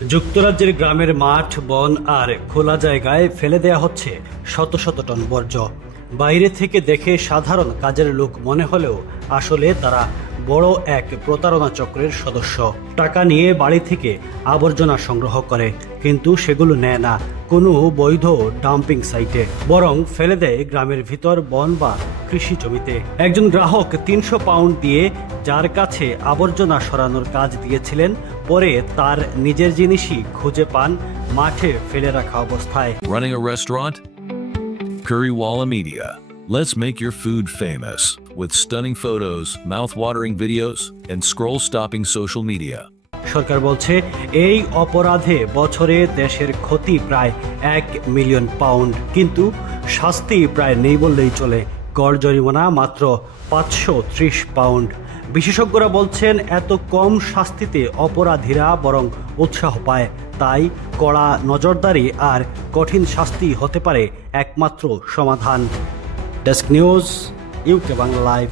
যুক্তরাজ্যের গ্রামের মাঠ, বন আর খোলা জায়গায় ফেলে দেয়া হচ্ছে শত শত টন বর্জ্য। বাইরে থেকে দেখে সাধারণ কাজের লোক মনে হলেও আসলে তারা বড় এক প্রতারণা চক্রের সদস্য। টাকা নিয়ে বাড়ি থেকে আবর্জনা সংগ্রহ করে, কিন্তু সেগুলো নেয় না কোনো বৈধ ডাম্পিং সাইটে, বরং ফেলে দেয় গ্রামের ভিতর বন বা কৃষি জমিতে। একজন গ্রাহক ৩০০ পাউন্ড দিয়ে যার কাছে আবর্জনা সরানোর কাজ দিয়েছিলেন, পরে তার নিজের জিনিসই খুঁজে পান মাঠে ফেলে রাখা অবস্থায়। Running a restaurant? Currywalla Media. Let's make your food famous with stunning photos, mouth-watering videos, and scroll-stopping social media. সরকার বলছে এই অপরাধে বছরে দেশের ক্ষতি প্রায় ১ মিলিয়ন পাউন্ড, কিন্তু শাস্তি প্রায় নেই বললেই চলে। গড় জরিমানা মাত্র ৫৩০ পাউন্ড। বিশেষজ্ঞরা বলছেন এত কম শাস্তিতে অপরাধীরা বরং উৎসাহ পায়, তাই কড়া নজরদারি আর কঠিন শাস্তি হতে পারে একমাত্র সমাধান। Desk news, UK Bangla live.